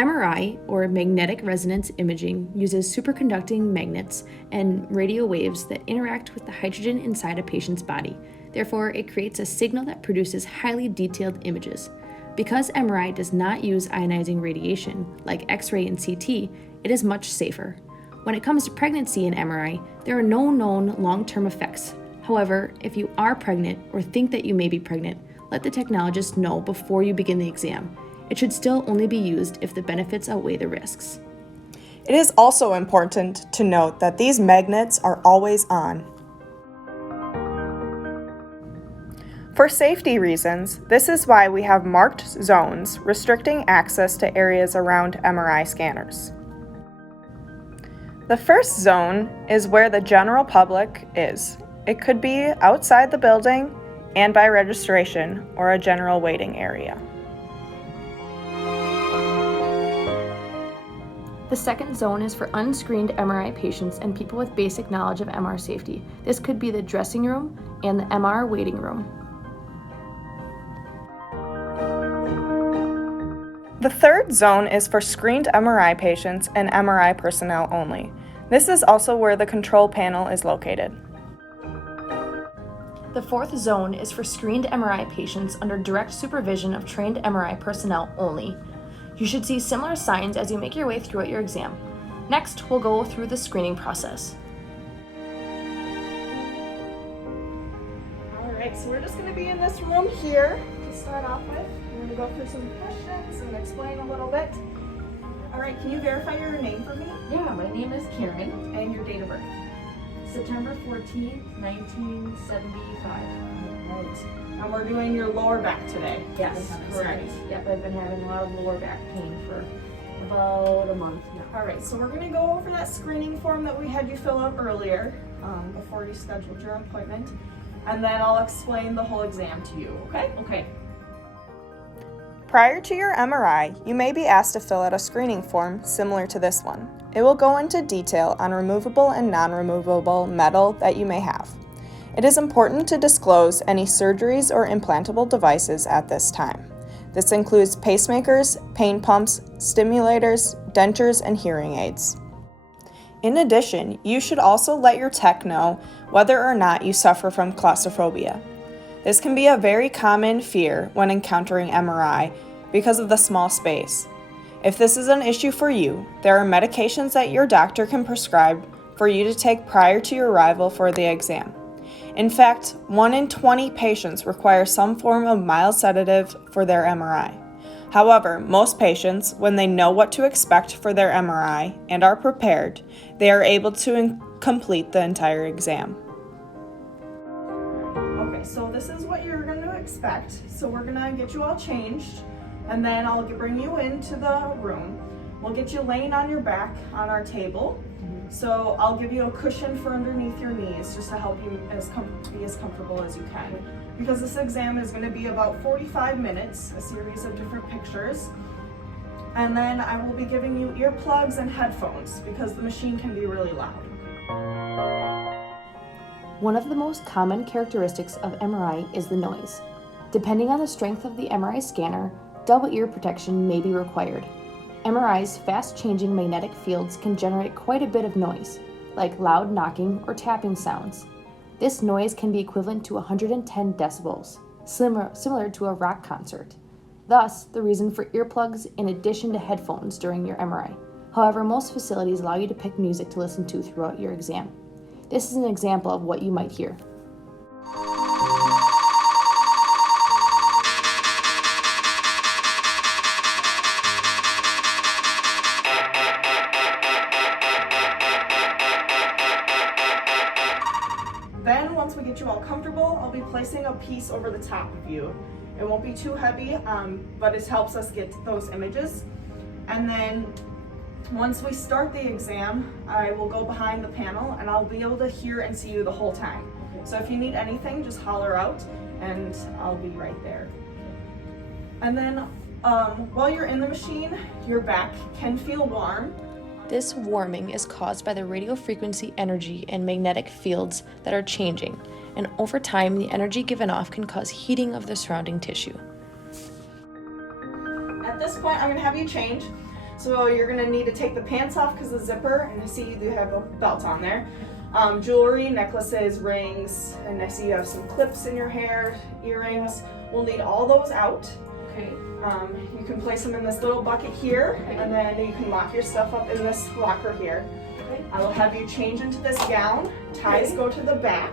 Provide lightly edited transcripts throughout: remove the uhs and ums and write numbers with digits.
MRI, or magnetic resonance imaging, uses superconducting magnets and radio waves that interact with the hydrogen inside a patient's body. Therefore, it creates a signal that produces highly detailed images. Because MRI does not use ionizing radiation, like X-ray and CT, it is much safer. When it comes to pregnancy in MRI, there are no known long-term effects. However, if you are pregnant or think that you may be pregnant, let the technologist know before you begin the exam. It should still only be used if the benefits outweigh the risks. It is also important to note that these magnets are always on. For safety reasons, this is why we have marked zones restricting access to areas around MRI scanners. The first zone is where the general public is. It could be outside the building and by registration or a general waiting area. The second zone is for unscreened MRI patients and people with basic knowledge of MR safety. This could be the dressing room and the MR waiting room. The third zone is for screened MRI patients and MRI personnel only. This is also where the control panel is located. The fourth zone is for screened MRI patients under direct supervision of trained MRI personnel only. You should see similar signs as you make your way throughout your exam. Next, we'll go through the screening process. All right, so we're just going to be in this room here to start off with. We're going to go through some questions and explain a little bit. All right, can you verify your name for me? Yeah, my name is Karen. And your date of birth? September 14th, 1975. Right. And we're doing your lower back today. Yes, correct. Yep, I've been having a lot of lower back pain for about a month now. All right, so we're going to go over that screening form that we had you fill out earlier before you scheduled your appointment. And then I'll explain the whole exam to you, okay? Okay. Prior to your MRI, you may be asked to fill out a screening form similar to this one. It will go into detail on removable and non-removable metal that you may have. It is important to disclose any surgeries or implantable devices at this time. This includes pacemakers, pain pumps, stimulators, dentures, and hearing aids. In addition, you should also let your tech know whether or not you suffer from claustrophobia. This can be a very common fear when encountering MRI because of the small space. If this is an issue for you, there are medications that your doctor can prescribe for you to take prior to your arrival for the exam. In fact, 1 in 20 patients require some form of mild sedative for their MRI. However, most patients, when they know what to expect for their MRI and are prepared, they are able to complete the entire exam. Okay, so this is what you're going to expect. So we're going to get you all changed, and then I'll bring you into the room. We'll get you laying on your back on our table. So I'll give you a cushion for underneath your knees just to help you be as comfortable as you can. Because this exam is going to be about 45 minutes, a series of different pictures. And then I will be giving you earplugs and headphones because the machine can be really loud. One of the most common characteristics of MRI is the noise. Depending on the strength of the MRI scanner, double ear protection may be required. MRI's fast-changing magnetic fields can generate quite a bit of noise, like loud knocking or tapping sounds. This noise can be equivalent to 110 decibels, similar to a rock concert. Thus, the reason for earplugs in addition to headphones during your MRI. However, most facilities allow you to pick music to listen to throughout your exam. This is an example of what you might hear. Then, once we get you all comfortable, I'll be placing a piece over the top of you. It won't be too heavy, but it helps us get those images. And then, once we start the exam, I will go behind the panel and I'll be able to hear and see you the whole time. So if you need anything, just holler out and I'll be right there. And then, while you're in the machine, your back can feel warm. This warming is caused by the radio frequency energy and magnetic fields that are changing, and over time the energy given off can cause heating of the surrounding tissue. At this point, I'm going to have you change. So you're gonna need to take the pants off because the zipper, and I see you do have a belt on there. Jewelry, necklaces, rings, and I see you have some clips in your hair, earrings. We'll need all those out. Okay. You can place them in this little bucket here, Okay. and then you can lock your stuff up in this locker here. Okay. I will have you change into this gown. Ties Okay. go to the back.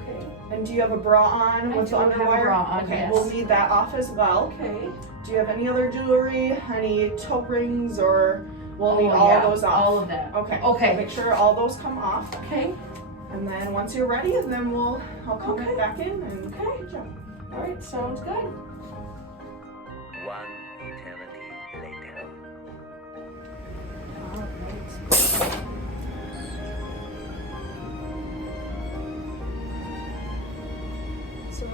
Okay. And do you have a bra on with do the have a underwire? bra on, okay, yes. we'll need that off as well. Okay. Do you have any other jewelry, any toe rings, or we'll need all yeah, those off? all of that. Okay. Okay. Make sure all those come off. Okay. And then once you're ready, then I'll come Okay. back in and Okay. good job. All right. Sounds good. One eternity later. All right. So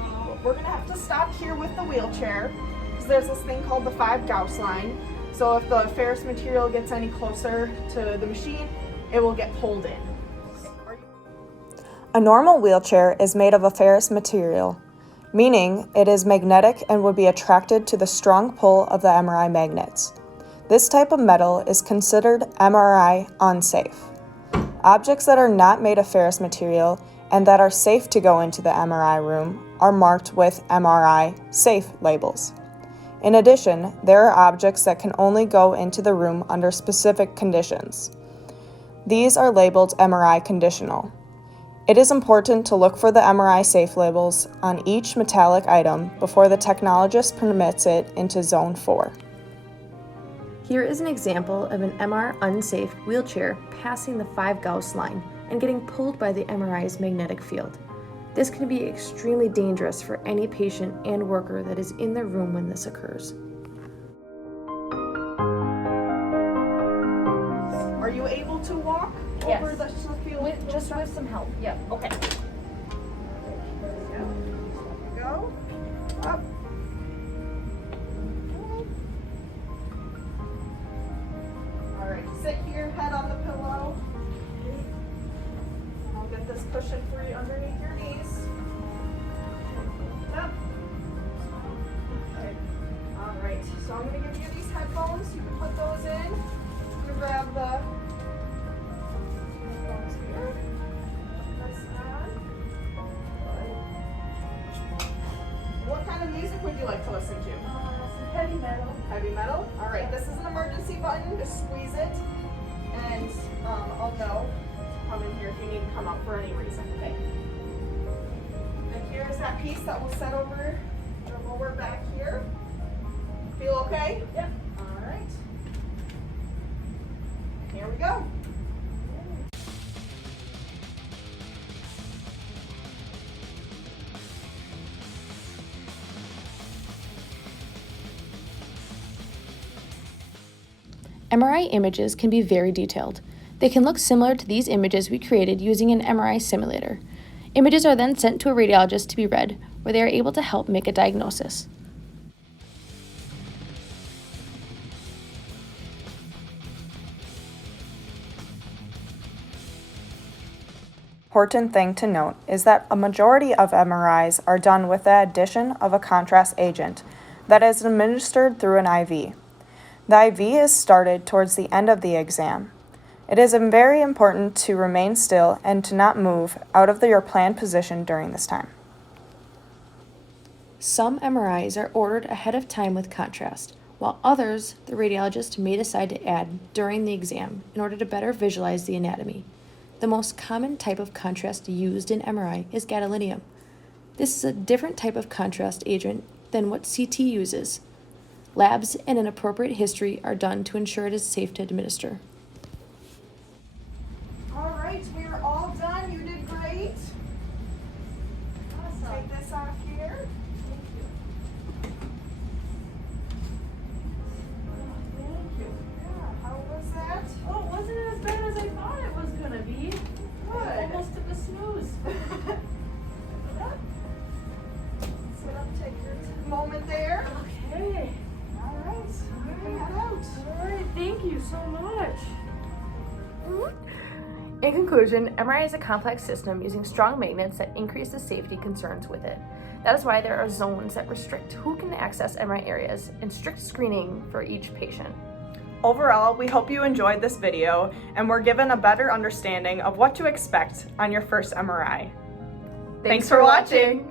we're gonna have to stop here with the wheelchair because there's this thing called the 5 Gauss line. So if the ferrous material gets any closer to the machine, it will get pulled in. A normal wheelchair is made of a ferrous material, meaning it is magnetic and would be attracted to the strong pull of the MRI magnets. This type of metal is considered MRI unsafe. Objects that are not made of ferrous material and that are safe to go into the MRI room are marked with MRI safe labels. In addition, there are objects that can only go into the room under specific conditions. These are labeled MRI conditional. It is important to look for the MRI safe labels on each metallic item before the technologist permits it into Zone 4. Here is an example of an MR unsafe wheelchair passing the 5 Gauss line and getting pulled by the MRI's magnetic field. This can be extremely dangerous for any patient and worker that is in the room when this occurs. Are you able to walk Yes. over the field? Just with some help. Yep. Okay. Go. Up. All right. Sit here, head on the pillow. I'll get this cushion for you underneath your knees. Up. Okay. All right. So I'm going to give you these headphones. You can put those in. You grab the headphones here. Put this on. What kind of music would you like to listen to? Some heavy metal. Heavy metal? All right, this is an emergency button. Just squeeze it, and I'll know to come in here if you need to come up for any reason. Okay. And here's that piece that will set over the lower back here. Feel okay? Yep. All right. Here we go. MRI images can be very detailed. They can look similar to these images we created using an MRI simulator. Images are then sent to a radiologist to be read, where they are able to help make a diagnosis. Important thing to note is that a majority of MRIs are done with the addition of a contrast agent that is administered through an IV. The IV is started towards the end of the exam. It is very important to remain still and to not move out of your planned position during this time. Some MRIs are ordered ahead of time with contrast, while others the radiologist may decide to add during the exam in order to better visualize the anatomy. The most common type of contrast used in MRI is gadolinium. This is a different type of contrast agent than what CT uses. Labs and an appropriate history are done to ensure it is safe to administer. All right, we are all done. You did great. Awesome. Take this off here. Thank you. Yeah, how was that? Oh, it wasn't as bad as I thought it was gonna be. I almost took a snooze. Sit up, take your moment there. Okay. All right, you can head out. All right. Thank you so much. In conclusion, MRI is a complex system using strong magnets that increase the safety concerns with it. That is why there are zones that restrict who can access MRI areas and strict screening for each patient. Overall, we hope you enjoyed this video and were given a better understanding of what to expect on your first MRI. Thanks for watching!